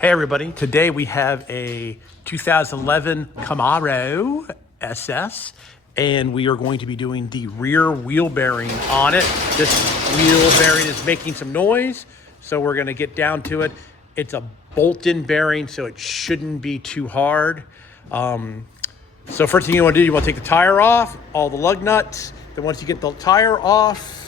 Hey everybody, today we have a 2011 Camaro SS and we are going to be doing the rear wheel bearing on it. This wheel bearing is making some noise, so we're gonna get down to it. It's a bolt-in bearing, so it shouldn't be too hard. So first thing you wanna do, you wanna take the tire off, all the lug nuts. Then once you get the tire off,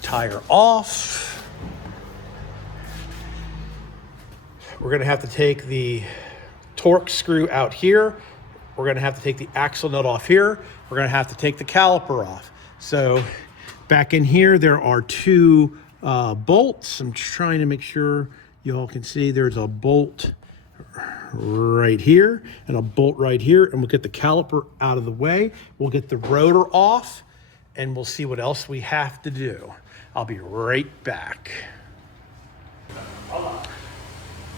tire off. We're gonna have to take the torque screw out here. We're gonna have to take the axle nut off here. We're gonna have to take the caliper off. So back in here, there are two bolts. I'm trying to make sure you all can see there's a bolt right here and a bolt right here. And we'll get the caliper out of the way. We'll get the rotor off and we'll see what else we have to do. I'll be right back.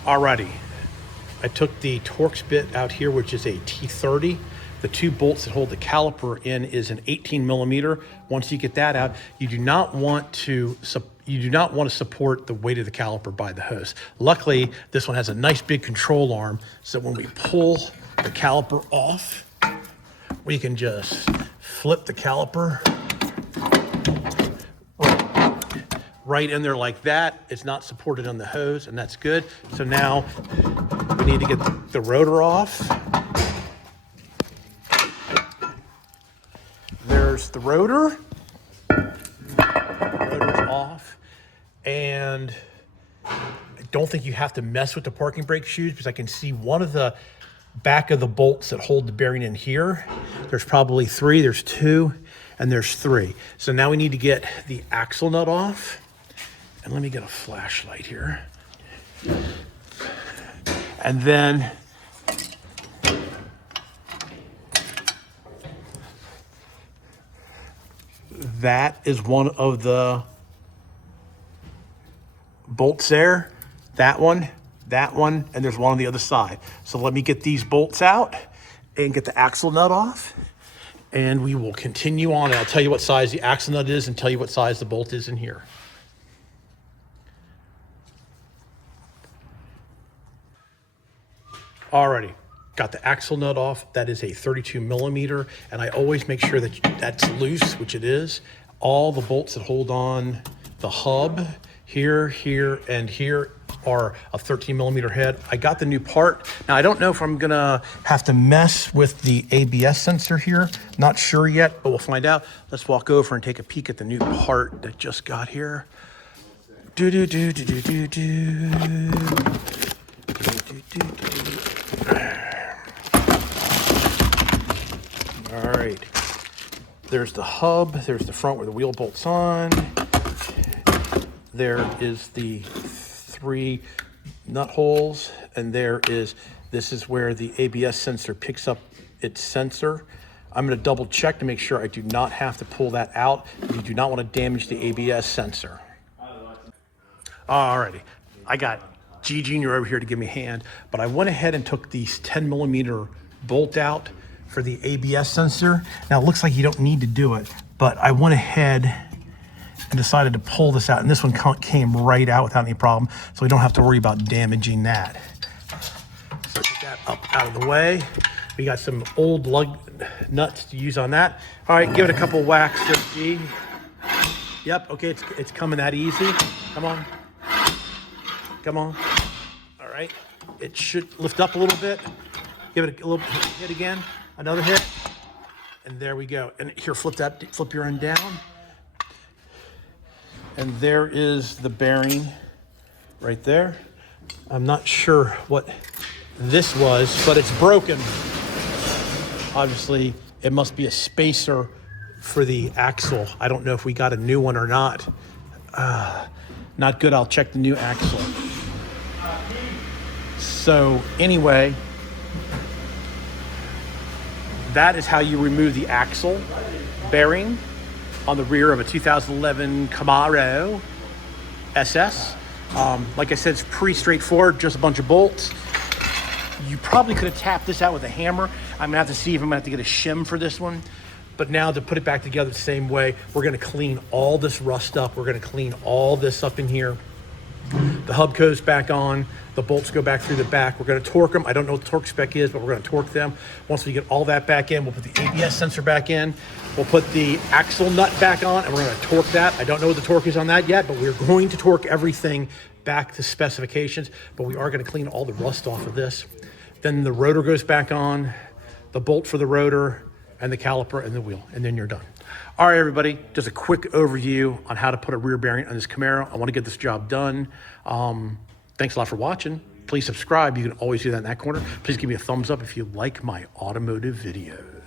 Alrighty, I took the Torx bit out here, which is a T30. The two bolts that hold the caliper in is an 18 millimeter. Once you get that out, you do not want to support the weight of the caliper by the hose. Luckily, this one has a nice big control arm, so when we pull the caliper off, we can just flip the caliper right in there like that. It's not supported on the hose, and that's good. So now we need to get the rotor off. There's the rotor. Rotor's off. And I don't think you have to mess with the parking brake shoes because I can see one of the back of the bolts that hold the bearing in here. There's probably three, there's two, and there's three. So now we need to get the axle nut off. And let me get a flashlight here. And then that is one of the bolts there. That one, and there's one on the other side. So let me get these bolts out and get the axle nut off. And we will continue on. And I'll tell you what size the axle nut is and tell you what size the bolt is in here. Alrighty, got the axle nut off. That is a 32 millimeter, and I always make sure that that's loose, which it is. All the bolts that hold on the hub here, here, and here are a 13 millimeter head. I got the new part. Now, I don't know if I'm gonna have to mess with the ABS sensor here. Not sure yet, but we'll find out. Let's walk over and take a peek at the new part that just got here. All right, there's the hub, there's the front where the wheel bolts on. There is the three nut holes, and this is where the ABS sensor picks up its sensor. I'm gonna double check to make sure I do not have to pull that out. You do not wanna damage the ABS sensor. Alrighty, I got G Junior over here to give me a hand, but I went ahead and took these 10 millimeter bolt out for the ABS sensor. Now it looks like you don't need to do it, but I went ahead and decided to pull this out, and this one came right out without any problem, so we don't have to worry about damaging that. So get that up out of the way. We got some old lug nuts to use on that. All right, give it a couple whacks there, G. Yep, okay, it's coming that easy. Come on. Come on. All right, it should lift up a little bit. Give it a little hit again. Another hit, and there we go. And here, flip your end down. And there is the bearing right there. I'm not sure what this was, but it's broken. Obviously, it must be a spacer for the axle. I don't know if we got a new one or not. Not good, I'll check the new axle. So anyway, that is how you remove the axle bearing on the rear of a 2011 Camaro SS. Like I said, it's pretty straightforward, just a bunch of bolts. You probably could have tapped this out with a hammer. I'm gonna have to see if I'm gonna have to get a shim for this one. But now to put it back together the same way, we're gonna clean all this rust up. We're gonna clean all this up in here. The hub goes back on, the bolts go back through the back. We're gonna torque them. I don't know what the torque spec is, but we're gonna torque them. Once we get all that back in, we'll put the ABS sensor back in. We'll put the axle nut back on, and we're gonna torque that. I don't know what the torque is on that yet, but we're going to torque everything back to specifications, but we are gonna clean all the rust off of this. Then the rotor goes back on, the bolt for the rotor, and the caliper and the wheel, and then you're done. All right, everybody, just a quick overview on how to put a rear bearing on this Camaro. I want to get this job done. Thanks a lot for watching. Please subscribe. You can always do that in that corner. Please give me a thumbs up if you like my automotive videos.